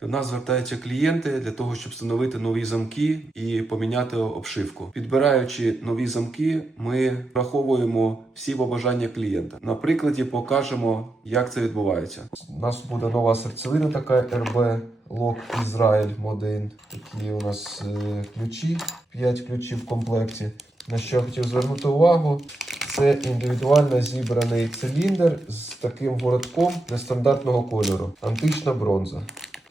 До нас звертаються клієнти для того, щоб встановити нові замки і поміняти обшивку. Підбираючи нові замки, ми враховуємо всі побажання клієнта. На прикладі покажемо, як це відбувається. У нас буде нова серцевина, така RB Lock Israel Modern. Такі у нас е, ключі, 5 ключів в комплекті. На що я хотів звернути увагу, це індивідуально зібраний циліндр з таким воротком нестандартного кольору. Антична бронза.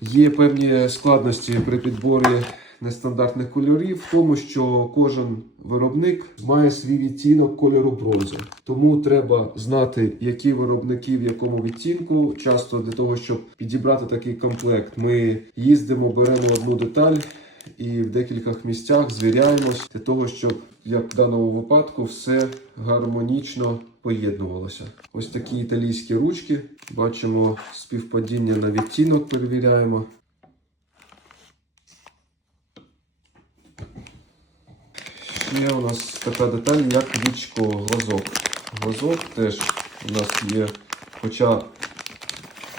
Є певні складності при підборі нестандартних кольорів в тому, що кожен виробник має свій відтінок кольору бронзи. Тому треба знати, які виробники в якому відтінку. Часто для того, щоб підібрати такий комплект, ми їздимо, беремо одну деталь і в декількох місцях звіряємось для того, щоб як в даному випадку все гармонічно поєднувалося. Ось такі італійські ручки. Бачимо співпадіння на відтінок, перевіряємо. Ще у нас така деталь, як вічко глазок. Глазок теж у нас є, хоча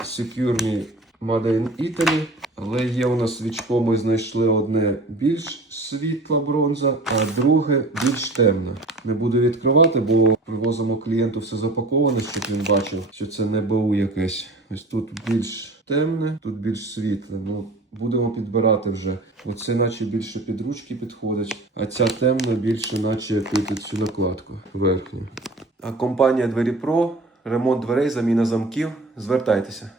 секюрні Made in Italy, але є у нас вічко, ми знайшли одне більш світла бронза, а друге більш темне. Не буду відкривати, бо привозимо клієнту все запаковане, щоб він бачив, що це не БУ якесь. Ось тут більш темне, тут більш світле. Ну, будемо підбирати вже. Оце наче більше під ручки підходить, а ця темна більше наче під цю накладку верхню. А компанія Двері Про, ремонт дверей, заміна замків. Звертайтеся.